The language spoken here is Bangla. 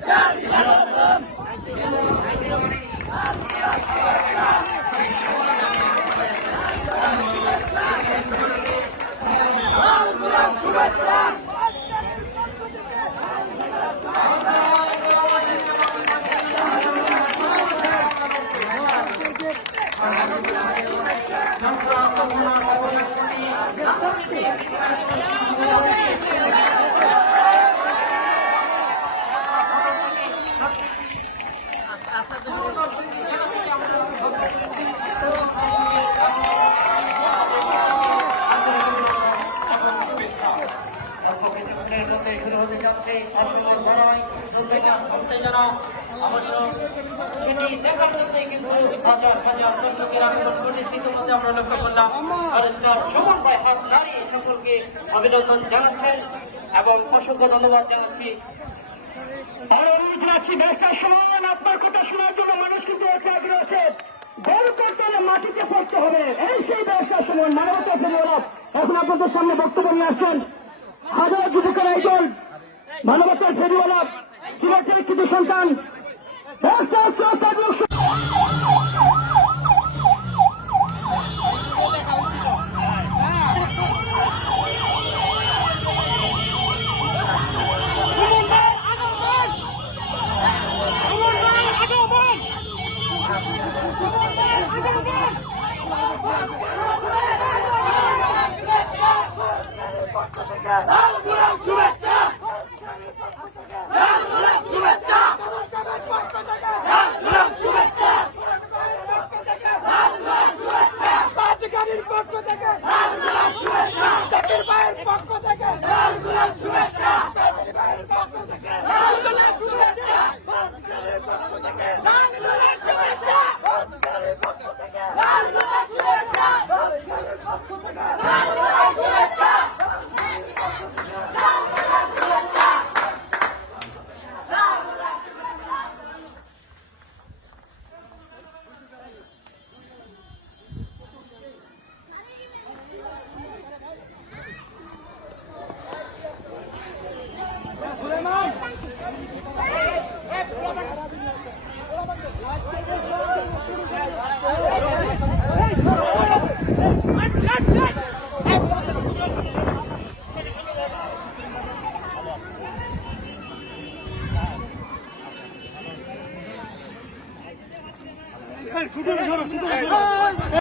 Yeter! Bize şey অধিকাংশে আসন্ন ধারায় দুর্নীতির করতে যারা আপনার কথা শোনার জন্য মানুষ কিন্তু আছে। বড় করতে হলে মাটিতে পড়তে হবে। এই সেই ব্যবসার সময় মানবতা ফেরিওয়ালা এখন আপনাদের সামনে বক্তব্য নিয়ে আসছেন হাজার যুবকেরা এই মানবতার ফেরিওয়ালা সিলেটের কৃতি সন্তান ব্যবসা Yeah. ছুটে ধরো ছুটে ধরো